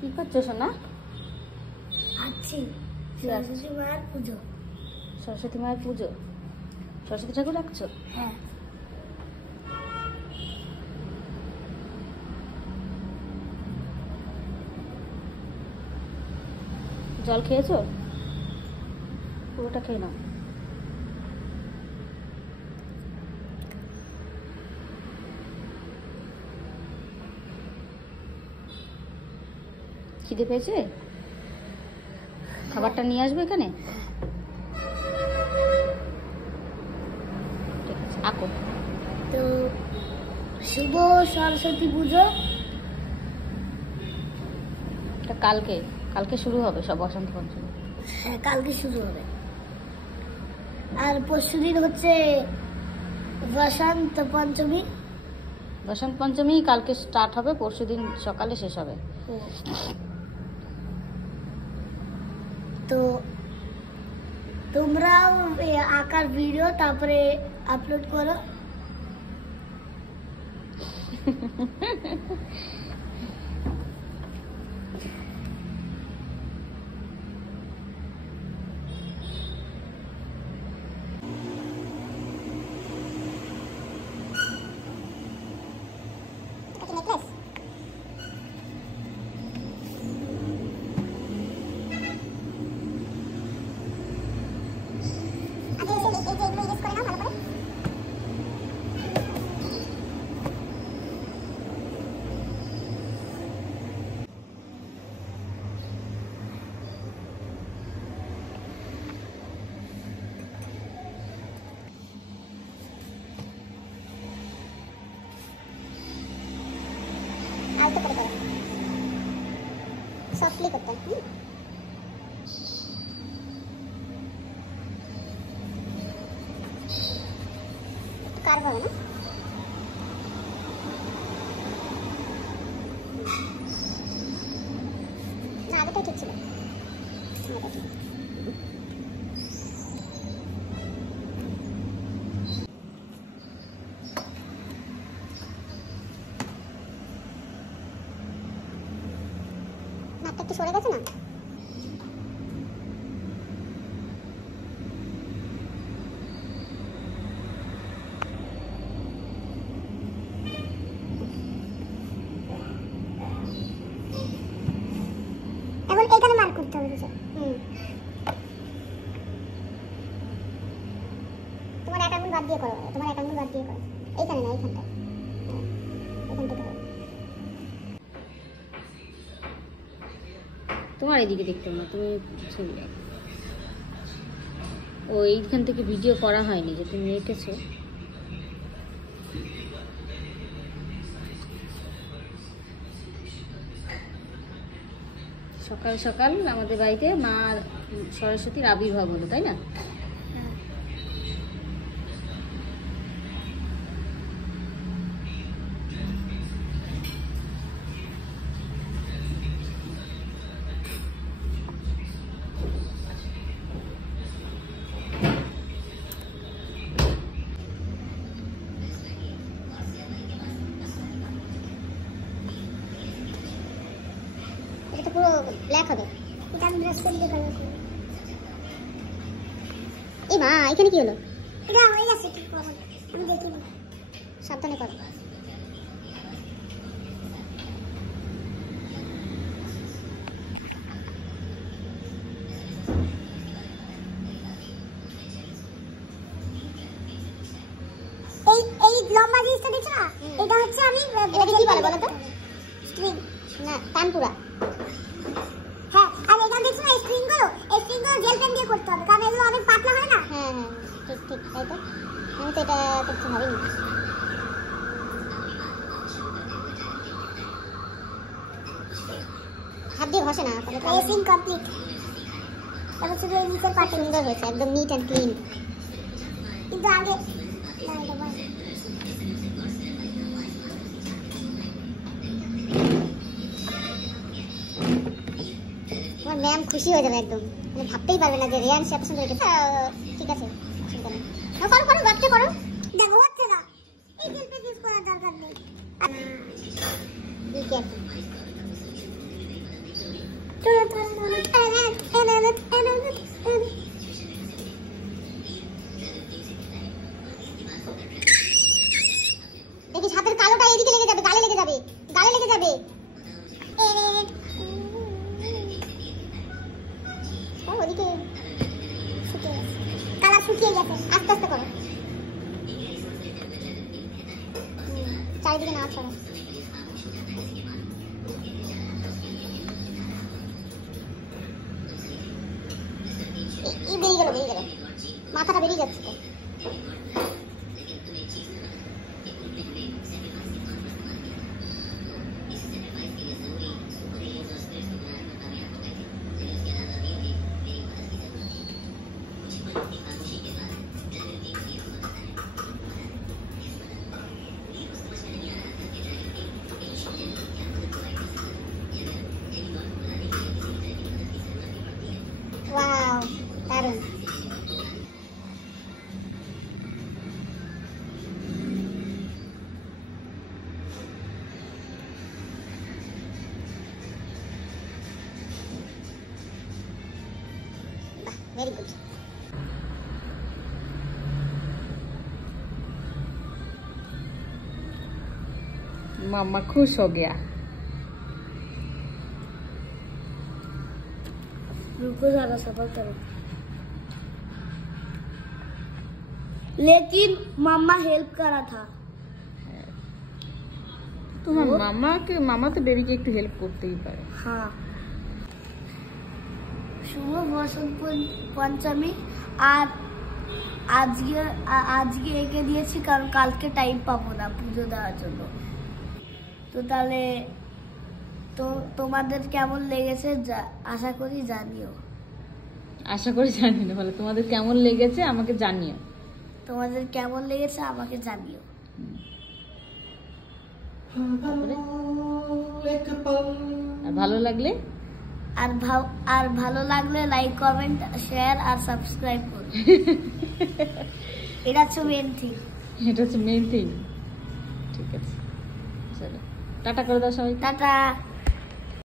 কি করছো সোনা? আছি সরস্বতী মায়ের পুজো। সরস্বতী মায়ের পুজো? সরস্বতী ঠাকুর রাখছো? হ্যাঁ। জল খেয়েছো? পুরোটা খেয়ে নাও। খিদে পেয়েছে? খাবারটা নিয়ে আসবে এখানে। ঠিক আছে, আঁকো। তো শুভ সরস্বতী পুজো। এটা কালকে কালকে শুরু হবে সব বসন্ত পঞ্চমী। হ্যাঁ, কালকে শুরু হবে। আর পরশুদিন হচ্ছে বসন্ত পঞ্চমী। বসন্ত পঞ্চমী কালকে স্টার্ট হবে, পরশুদিন সকালে শেষ হবে। তো তোমরাও আঁকার ভিডিও তারপরে আপলোড করো। আলতো করে করো, সফটলি করতে। কার্ভ হবে না? না, আগেটাই ঠিক ছিল। নাকটা একটু সরে গেছে না? এখন এইখানে মার্ক করতে হবে। তোমার এক আঙুল বাদ দিয়ে করো, তোমার এক আঙুল বাদ দিয়ে করো। এইখানে না, এইখানটা, এখান থেকে করো। তোমার এদিকে দেখতাম না, তুমি শুনলে। ও এইখান থেকে ভিডিও করা হয়নি যে তুমি এঁকেছো। সকাল সকাল আমাদের বাড়িতে মা সরস্বতীর আবির্ভাব হলো, তাই না? এটা পুরো ব্ল্যাক হবে। এটা আমি ব্রাশ করে দিয়ে করব। এই মা, এখানে কি হলো? এটা হয়ে গেছে ঠিক মতো। আমি দেখিনি। সাবধানে করো। এই লম্বা জিনিসটা দেখছো না? এটা হচ্ছে আমি এটাকে কি বলে বলো তো? স্ট্রিং না, তানপুরা। হ্যাঁ, আর এখানে দেখছো না স্ট্রিং গুলো? এই স্ট্রিং গুলো জেল পেন দিয়ে করতে হবে, কারণ এগুলো অনেক পাতলা হয় না। হ্যাঁ হ্যাঁ, ঠিক ঠিক, তাই তো। আমি তো এটা করতে ভাবিনি। হাত দিয়ে ঘষে না। Pressing complete. এবার শুধু এই নিচের পার্ট সুন্দর হয়েছে, একদম নিট অ্যান্ড ক্লিন। কিন্তু আগে না, এটা বল। ম্যাম খুশি হয়ে যাবে একদম, মানে ভাবতেই পারবে না যে রিয়ান সে এত সুন্দর হয়েছে। ঠিক আছে, চিন্তা নেই। করো করো, বাচ্চা করো। দেখো হচ্ছে না, এই জেল পেন ইউজ করার দরকার নেই। দে ওদিকে কালার শুকিয়ে গেছে আস্তে আস্তে করো চারিদিকে না ছড়া এই বেরিয়ে গেল মাথাটা বেরিয়ে যাচ্ছে তো ওয়াও দারুণ वेरी गुड मामा खुश हो गया। रुको ज़रा सफर करो लेकिन मामा हेल्प करा था তোমার মামা তো বেবিকে একটু হেল্প করতেই পারে। हाँ শুভ বসন্ত পঞ্চমী আর আজকে এঁকে দিয়েছি কারণ কালকে টাইম পাবো না পুজো দেওয়ার জন্য। তো তাহলে তো তোমাদের কেমন লেগেছে আশা করি জানিও। আশা করি জানি না, বলে তোমাদের কেমন লেগেছে আমাকে জানিও। তোমাদের কেমন লেগেছে আমাকে জানিও। আর ভালো লাগলে আর ভালো লাগলে লাইক কমেন্ট শেয়ার আর সাবস্ক্রাইব করুন। এটা হচ্ছে মেন থিং। এটা হচ্ছে মেইন থিং। ঠিক আছে, চলো টাটা করে দাও সবাই। টাটা।